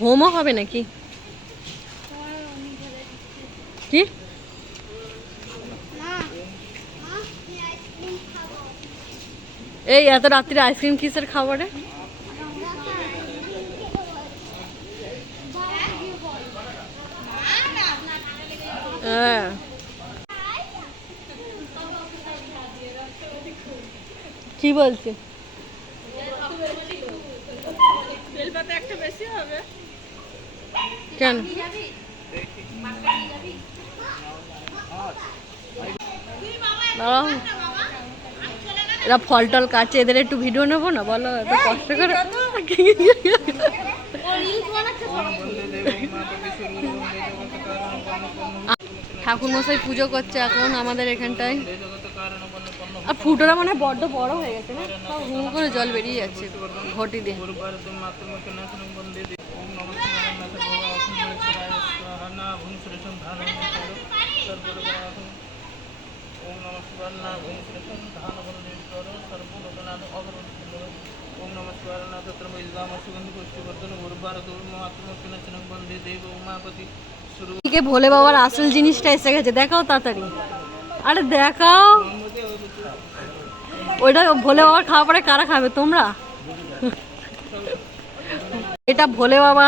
হোমও হবে নাকি? কি? এই এত রাত্রিরে আইসক্রিম কিসের খাবারে? হ্যাঁ। কি বলছে? কেন? দাঁড়াও। এরা ফল টল কাটছে এদের একটু ভিডিও নেব না? বলো এত কষ্ট করে। ঠাকুর মশাই পুজো করছে এখন আমাদের এখানটায়। আর ফুটোটা মানে বড্ড বড় হয়ে গেছে না? সব হু করে জল বেরিয়ে যাচ্ছে ঘটি দিয়ে। ओम नमः शिवाय तत्र महिलाम सुगंधि पुष्टिवर्धन गुरुभारत आत्मकिनचनं वन्दे देव उमापति स्वरूप এদিকে ভোলে বাবার আসল জিনিসটা এসে গেছে দেখাও তাড়াতাড়ি আরে দেখাও ওইটা ভোলে বাবার খাওয়া পরে কারা খাবে তোমরা এটা ভোলে বাবা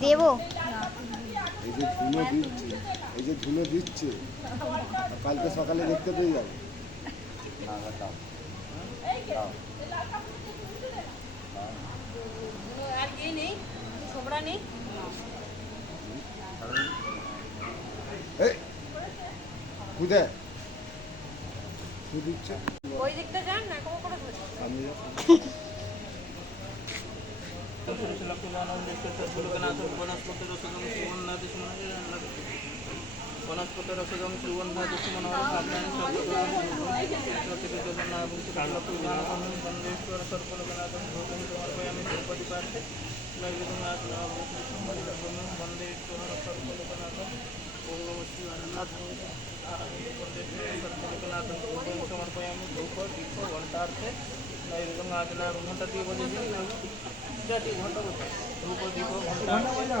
দেবো? এই যে ধুলো দিচ্ছে, এই যে ধুলো দিচ্ছে, কালকে সকালে দেখতে পেয়ে যাবে। না না দাও। দাও এই কোথায় কি দিচ্ছে ওই দিকটা যান না কোনো করে সামনে বনস্পত রসগম সুগন্ধা দুষ্মনোহর কাব্যানি সর্বদোহম প্রকৃতিযোগনা এবং সুকালপুরগানবন্ধন বন্দেশ্বর সর্বলোকনাথম ভূতম সমর্পয়ামি দ্রৌপদী পার্থে নৈবেদনাথ নবম বন্দেশ্বর সর্বলোকনাথম ওম নম শিবানাথ বন্দেশ্বর সর্বলোকনাথম ভূতম সমর্পয়ামি দ্রৌপদী ঘণ্টার্থে নৈবেদম আজ না ঘণ্টা দিয়ে বলেছি ঘণ্টা ধূপ দীপ ঘণ্টা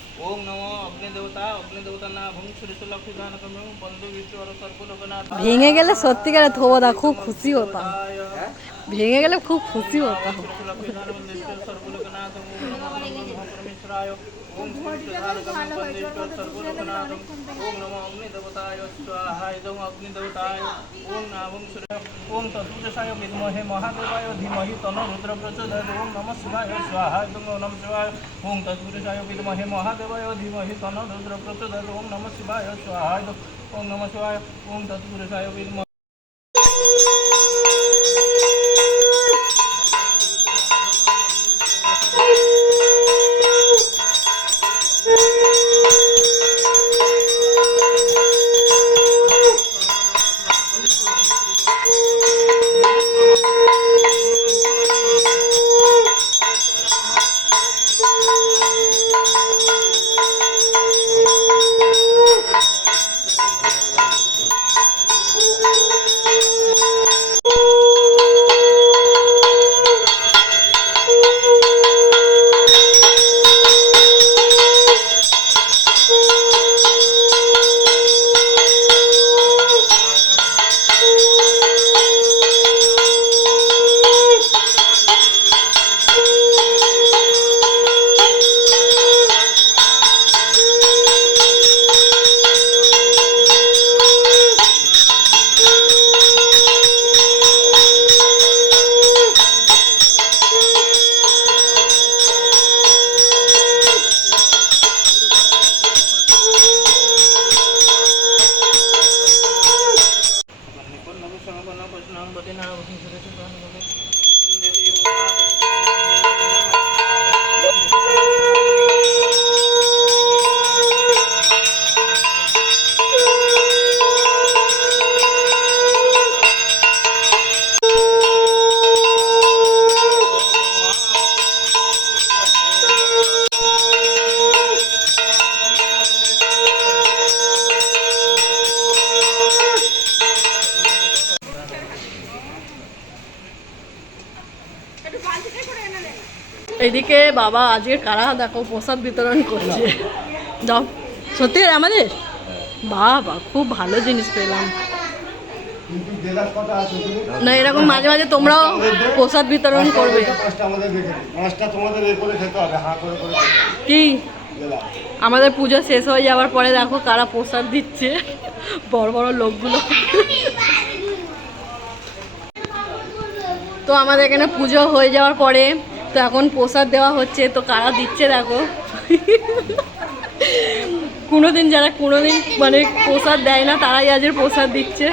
ওম নম অগ্নিদেবতা অগ্নিদেবতা না ভূম সূর্যলক্ষ্মী ধানকম বন্ধু বিষ্ণু আর সর্বলোকনাথ ভেঙে গেলে সত্যিকারে থোবদা খুব খুশি হতাম। হ্যাঁ? ভেঙে গেলে খুব খুশি হতাম। সর্বলোকনাথ পরমেশ্বরায় ওম নম অগ্নিদেবতায়। স্বাহা ইদং অগ্নিদেবতায়। ওম নাভং সূর্য ওম তৎপুরুষায় বিদ্মহে মহাদেবায়। ধীমহি তন্ন রুদ্র প্রচোদয়াৎ ওম নম শিবায়। স্বাহা ইদং নম শিবায়। ওম তৎপুরুষায় বিদ্মহে মহাদেব ধীমহি তন রুদ্র প্রচোদয়াৎ ওম নমঃ শিবায় স্বাহা ইদং ওম নমঃ শিবায়, ওম তৎপুরুষায় বিদ্মহে এদিকে বাবা আজকে কারা? দেখো, প্রসাদ বিতরণ করছে। যাও সত্যি আমাদের? বাবা, খুব ভালো জিনিস পেলাম। না, এরকম মাঝে মাঝে তোমরাও প্রসাদ বিতরণ করবে। কি? আমাদের পুজো শেষ হয়ে যাওয়ার পরে দেখো কারা প্রসাদ দিচ্ছে। বড় বড় লোকগুলো। তো আমাদের এখানে পুজো হয়ে যাওয়ার পরে তো এখন প্রসাদ দেওয়া হচ্ছে, তো কারা দিচ্ছে দেখো। কোনোদিন যারা কোনোদিন মানে প্রসাদ দেয় না, তারাই আজের প্রসাদ দিচ্ছে।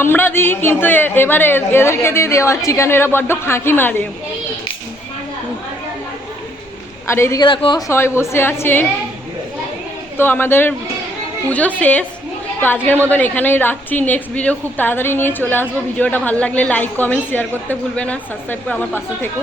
আমরা দিই, কিন্তু এবারে এদেরকে দিয়ে দেওয়াচ্ছি কেন এরা বড্ড ফাঁকি মারে। আর এদিকে দেখো সবাই বসে আছে। তো আমাদের পুজো শেষ। তো আজকের মতন এখানেই রাখছি। নেক্সট ভিডিও খুব তাড়াতাড়ি নিয়ে চলে আসব। ভিডিওটা ভালো লাগলে লাইক কমেন্ট শেয়ার করতে ভুলবে না। সাবস্ক্রাইব করে আমার পাশে থেকো।